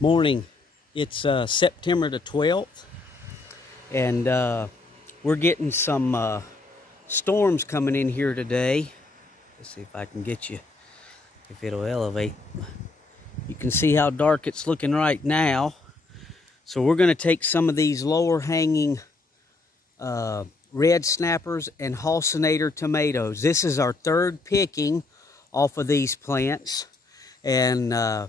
Morning. It's September the 12th, and we're getting some storms coming in here today. Let's see if I can get you, if it'll elevate. You can see how dark it's looking right now. So we're going to take some of these lower hanging red snappers and Hossinator tomatoes. This is our third picking off of these plants, and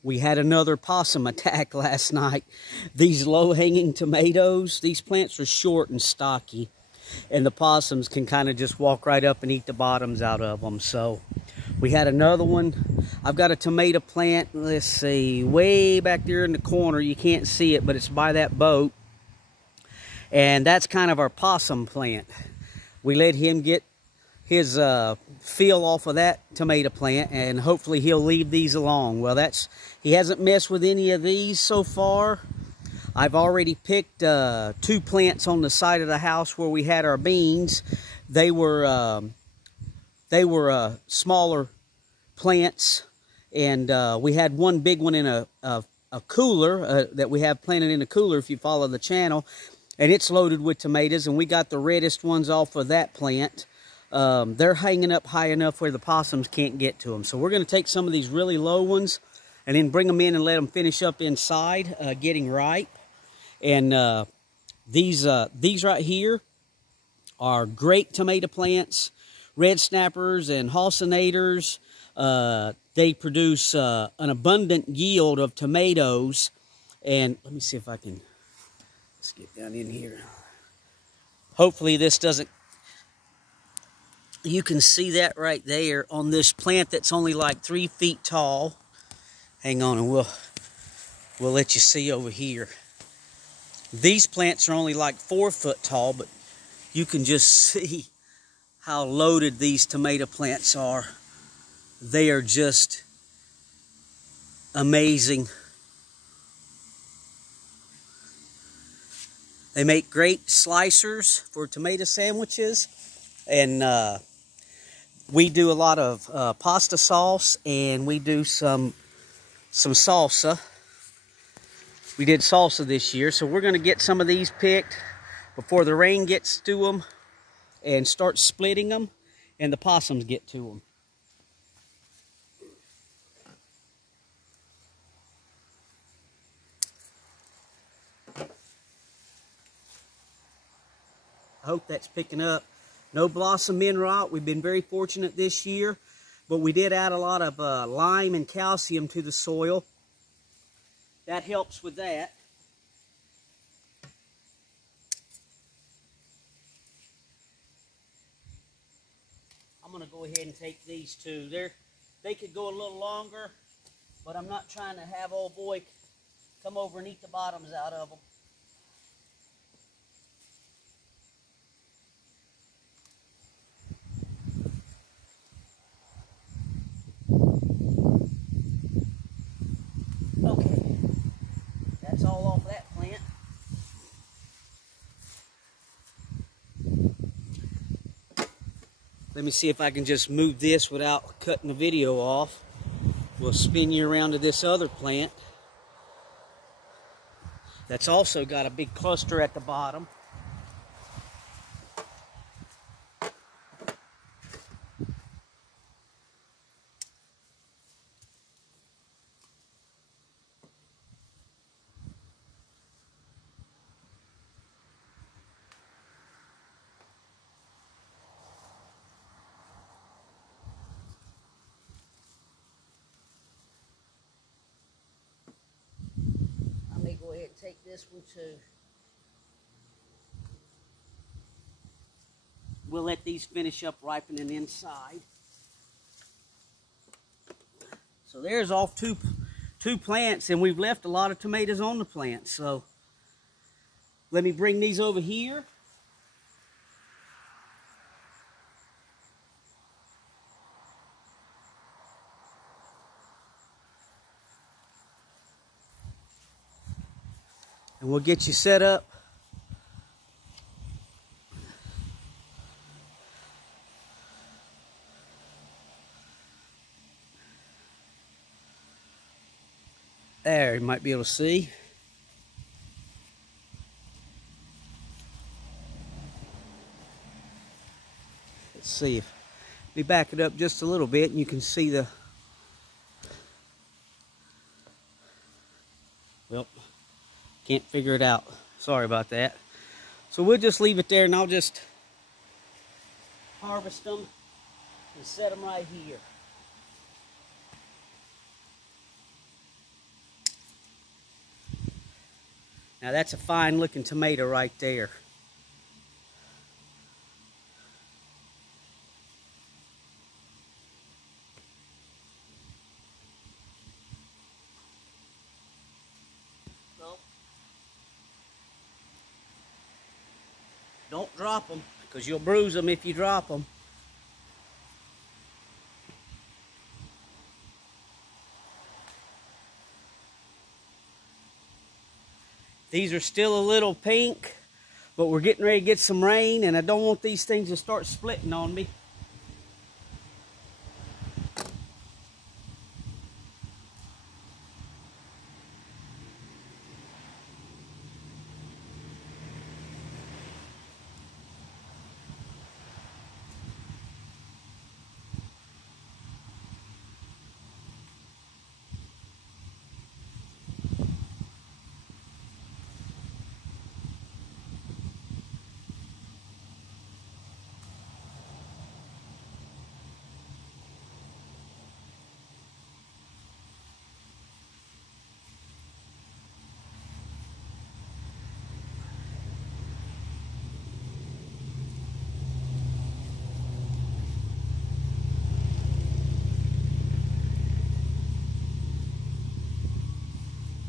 we had another possum attack last night. These low-hanging tomatoes, these plants are short and stocky, and the possums can kind of just walk right up and eat the bottoms out of them. So we had another one. I've got a tomato plant, let's see, way back there in the corner. You can't see it, but it's by that boat. And that's kind of our possum plant. We let him get his feel off of that tomato plant, and hopefully he'll leave these alone. Well, he hasn't messed with any of these so far. I've already picked 2 plants on the side of the house where we had our beans. They were smaller plants, and we had one big one in a cooler that we have planted in a cooler if you follow the channel, and it's loaded with tomatoes, and we got the reddest ones off of that plant. They're hanging up high enough where the possums can't get to them. So we're going to take some of these really low ones and then bring them in and let them finish up inside, getting ripe. And these right here are great tomato plants, red snappers and Hossinators. They produce an abundant yield of tomatoes. And let me see if I can, let's get down in here. Hopefully this doesn't, you can see that right there on this plant that's only like 3 feet tall. Hang on, and we'll let you see over here. These plants are only like 4 foot tall, but you can just see how loaded these tomato plants are. They are just amazing. They make great slicers for tomato sandwiches, and we do a lot of pasta sauce, and we do some salsa. We did salsa this year, so we're going to get some of these picked before the rain gets to them and start splitting them and the possums get to them. I hope that's picking up. No blossom end rot. We've been very fortunate this year, but we did add a lot of lime and calcium to the soil. That helps with that. I'm going to go ahead and take these 2. They could go a little longer, but I'm not trying to have old boy come over and eat the bottoms out of them. Okay, that's all off that plant. Let me see if I can just move this without cutting the video off. We'll spin you around to this other plant that's also got a big cluster at the bottom. Go ahead and take this one too. We'll let these finish up ripening inside. So there's off two plants, and we've left a lot of tomatoes on the plants. So let me bring these over here. And we'll get you set up. There, you might be able to see. Let's see if we back it up just a little bit and you can see the, well, can't figure it out. Sorry about that. So we'll just leave it there and I'll just harvest them and set them right here. Now that's a fine looking tomato right there. So, don't drop them because you'll bruise them if you drop them. These are still a little pink, but we're getting ready to get some rain, and I don't want these things to start splitting on me.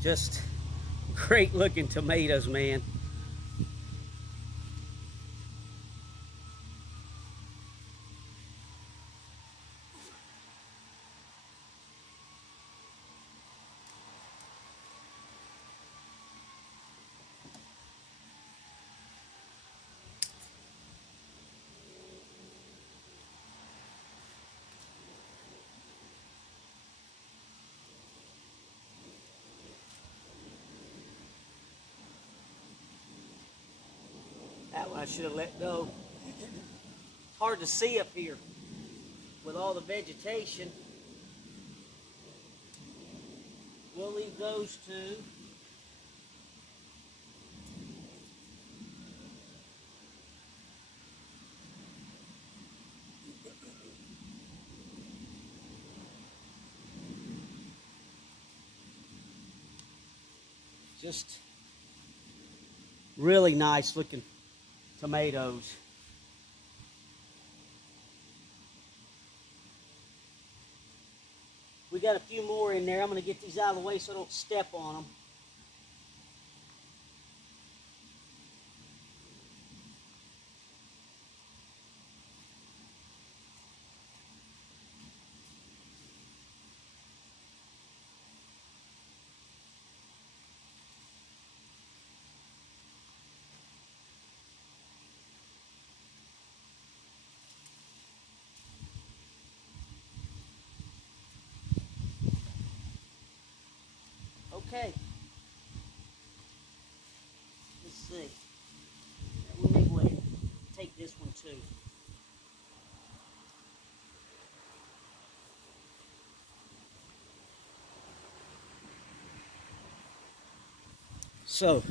Just great looking tomatoes, man. That one I should have let go. It's hard to see up here with all the vegetation. We'll leave those two. Just really nice looking tomatoes. We got a few more in there. I'm going to get these out of the way so I don't step on them. Okay. Let's see. We may go ahead and take this one too. So, let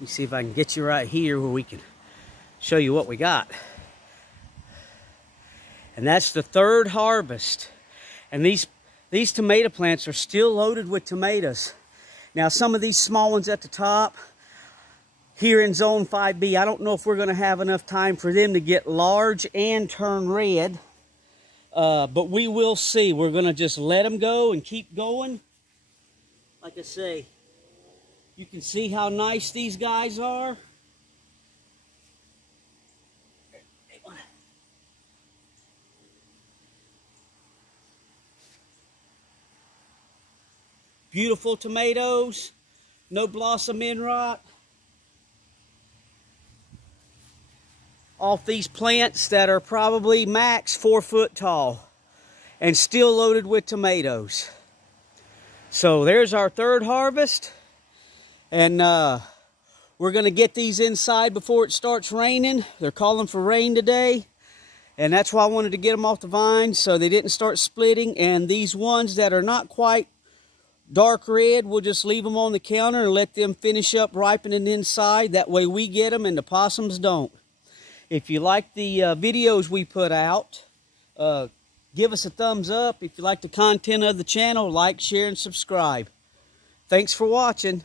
me see if I can get you right here where we can show you what we got. And that's the third harvest. And these tomato plants are still loaded with tomatoes. Now some of these small ones at the top, here in zone 5B, I don't know if we're going to have enough time for them to get large and turn red. But we will see. We're going to just let them go and keep going. Like I say, you can see how nice these guys are. Beautiful tomatoes, no blossom end rot. Off these plants that are probably max 4 foot tall and still loaded with tomatoes. So there's our third harvest. And we're going to get these inside before it starts raining. They're calling for rain today. And that's why I wanted to get them off the vine so they didn't start splitting. And these ones that are not quite dark red, we'll just leave them on the counter and let them finish up ripening inside. That way we get them and the possums don't. If you like the videos we put out, give us a thumbs up. If you like the content of the channel, like, share, and subscribe. Thanks for watching.